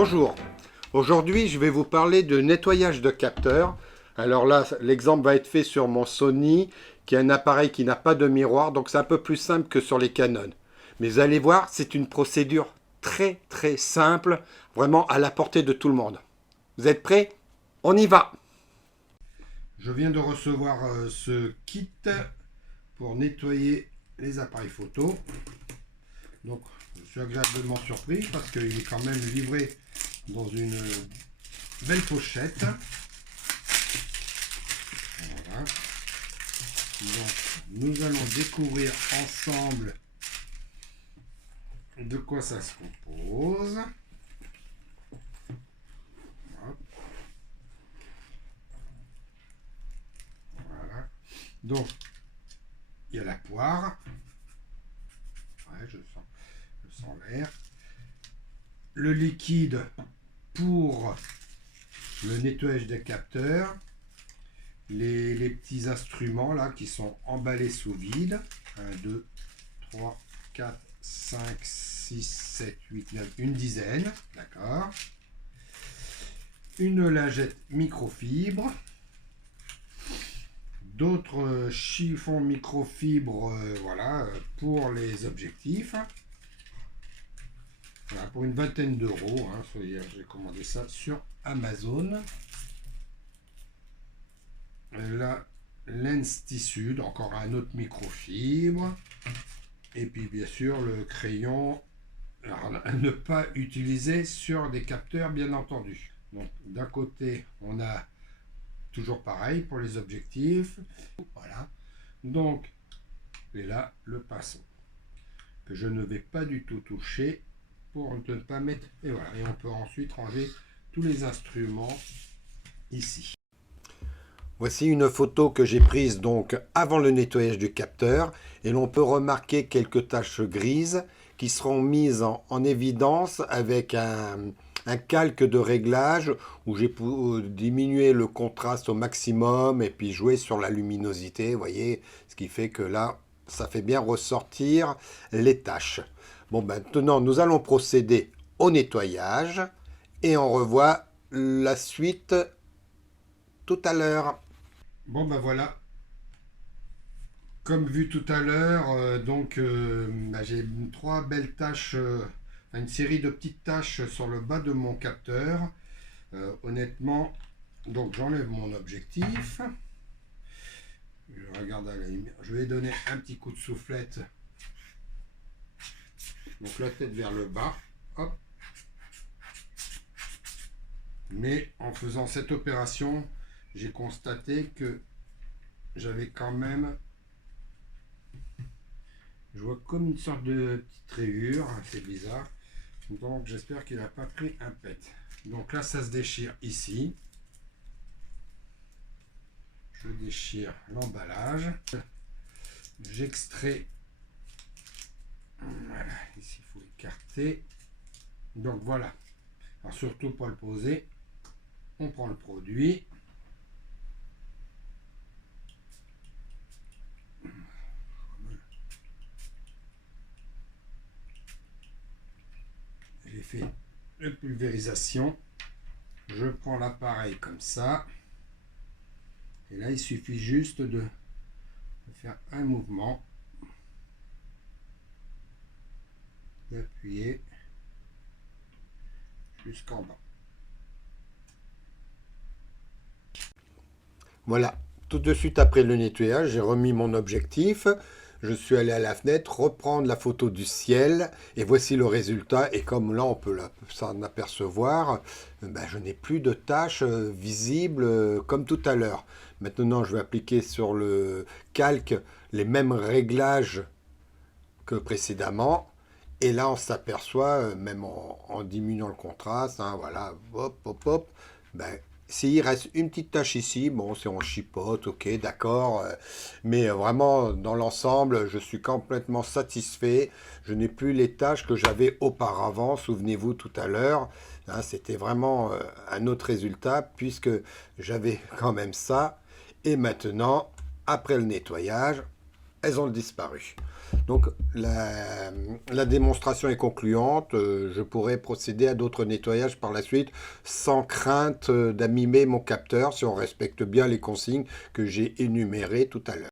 Bonjour, aujourd'hui je vais vous parler de nettoyage de capteurs. Alors là, l'exemple va être fait sur mon Sony, qui est un appareil qui n'a pas de miroir, donc c'est un peu plus simple que sur les Canon. Mais vous allez voir, c'est une procédure très simple, vraiment à la portée de tout le monde. Vous êtes prêts? On y va! Je viens de recevoir ce kit pour nettoyer les appareils photo. Donc je suis agréablement surpris parce qu'il est quand même livré dans une belle pochette. Voilà. Donc, nous allons découvrir ensemble de quoi ça se compose. Voilà. Donc, il y a la poire. Ouais, je sens l'air. Le liquide pour le nettoyage des capteurs. Les petits instruments là qui sont emballés sous vide. 1, 2, 3, 4, 5, 6, 7, 8, 9, une dizaine. D'accord. Une lingette microfibre. D'autres chiffons microfibres voilà, pour les objectifs. Voilà, pour une vingtaine d'euros. Hein, j'ai commandé ça sur Amazon. La lens tissu, encore un autre microfibre. Et puis bien sûr le crayon à ne pas utiliser sur des capteurs, bien entendu. Donc d'un côté on a toujours pareil pour les objectifs. Voilà. Donc et là le pinceau que je ne vais pas du tout toucher pour ne pas mettre. Et voilà. Et on peut ensuite ranger tous les instruments ici. Voici une photo que j'ai prise donc avant le nettoyage du capteur et l'on peut remarquer quelques taches grises qui seront mises en évidence avec un calque de réglage où j'ai diminué le contraste au maximum et puis jouer sur la luminosité, vous voyez, ce qui fait que là, ça fait bien ressortir les taches. Bon, maintenant, nous allons procéder au nettoyage et on revoit la suite tout à l'heure. Bon voilà, comme vu tout à l'heure, j'ai trois belles taches, une série de petites taches sur le bas de mon capteur. Honnêtement, donc j'enlève mon objectif. Je regarde à la lumière. Je vais donner un petit coup de soufflette. Donc la tête vers le bas. Hop. Mais en faisant cette opération, j'ai constaté que j'avais quand même, je vois comme une sorte de petite rayure, c'est bizarre. Donc j'espère qu'il n'a pas pris un pet. Donc là ça se déchire ici. Je déchire l'emballage. J'extrais. Voilà, ici il faut écarter. Donc voilà. Alors surtout pour le poser, on prend le produit. J'ai fait la pulvérisation. Je prends l'appareil comme ça. Et là, il suffit juste de faire un mouvement. D'appuyer jusqu'en bas. Voilà. Tout de suite après le nettoyage, j'ai remis mon objectif. Je suis allé à la fenêtre reprendre la photo du ciel et voici le résultat. Et comme là on peut s'en apercevoir, je n'ai plus de taches visibles comme tout à l'heure. Maintenant je vais appliquer sur le calque les mêmes réglages que précédemment. Et là on s'aperçoit, même en diminuant le contraste, hein, voilà, hop, hop, hop, s'il reste une petite tache ici, bon, c'est on chipote, ok, d'accord, mais vraiment, dans l'ensemble, je suis complètement satisfait. Je n'ai plus les taches que j'avais auparavant, souvenez-vous tout à l'heure, hein, c'était vraiment un autre résultat, puisque j'avais quand même ça. Et maintenant, après le nettoyage, elles ont disparu. Donc la démonstration est concluante. Je pourrais procéder à d'autres nettoyages par la suite sans crainte d'abîmer mon capteur si on respecte bien les consignes que j'ai énumérées tout à l'heure.